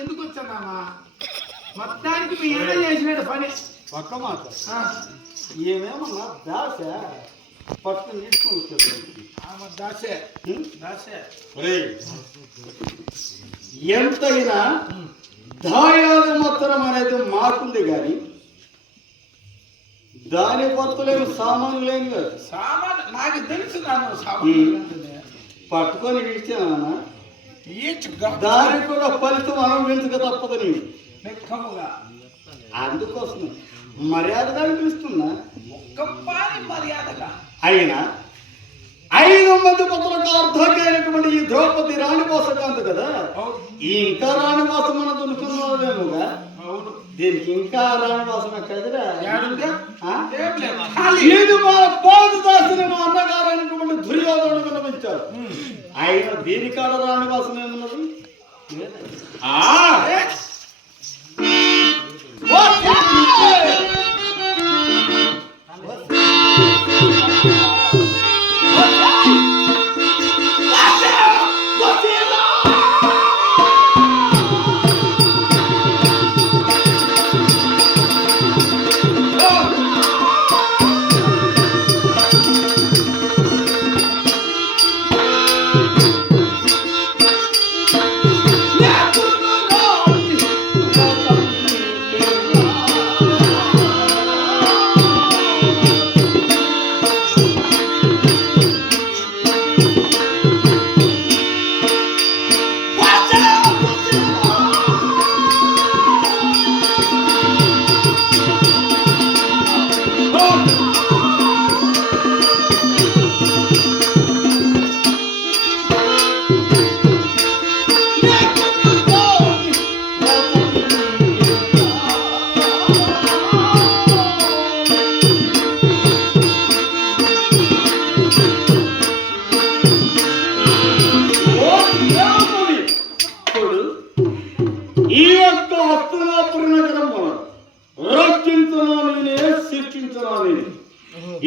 ఎందుకు వచ్చానా మొత్తానికి మీ ఇంట్లో చేసినాడు పని పక్క మాట ఏమేమన్నా దాస పట్టుకుని తీసుకొని వచ్చేది దాసే దాసే ఎంతైనా దాయాది మొత్తరం అనేది మాకుంది కానీ దాని పొత్తులేమి సామాన్లు లేని కాదు. సామాన్ నాకు తెలుసు సామాన్ పట్టుకొని ఇచ్చానా దానికి కూడా ఫలితం అనుభవించక తప్పదు నేను అందుకోసం మర్యాదగా అనిపిస్తున్నా మర్యాదగా అయినా 5 మంది పుత్రులకు అర్థమైనటువంటి ఈ ద్రౌపది రాణి పోసకాంత కదా ఇంకా రాణి వాసం మనం దునుకున్నామేమోగా దీనికి ఇంకా రాణి వాసం ఎక్కడదిరా ఇది మన పాదుదాసుని మా అన్నగారు అయినటువంటి దుర్యోధనుడు విన్నవించారు ఆయన దీనికాడ రాణి వాసం ఏమున్నది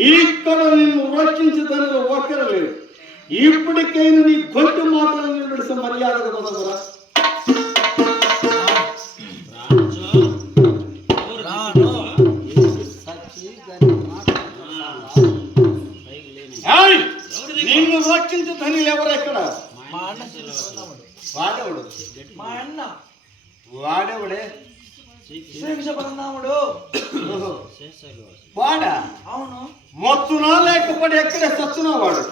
ఇక్కడ నిన్ను రక్షించదని ఒక్కరు లేదు ఇప్పటికైనా నీ గొంతు మాటలను నిలబడిసే మర్యాదగా బతకరా నిన్ను రక్షించదని ఎవరెక్కడ వాడేవాడు మా అన్న వాడేవాడే శ్రీకృష్ణపరనాముడు వాడా అవును మొత్తునా లేకపోతే ఎక్కడే సచ్చునా వాడు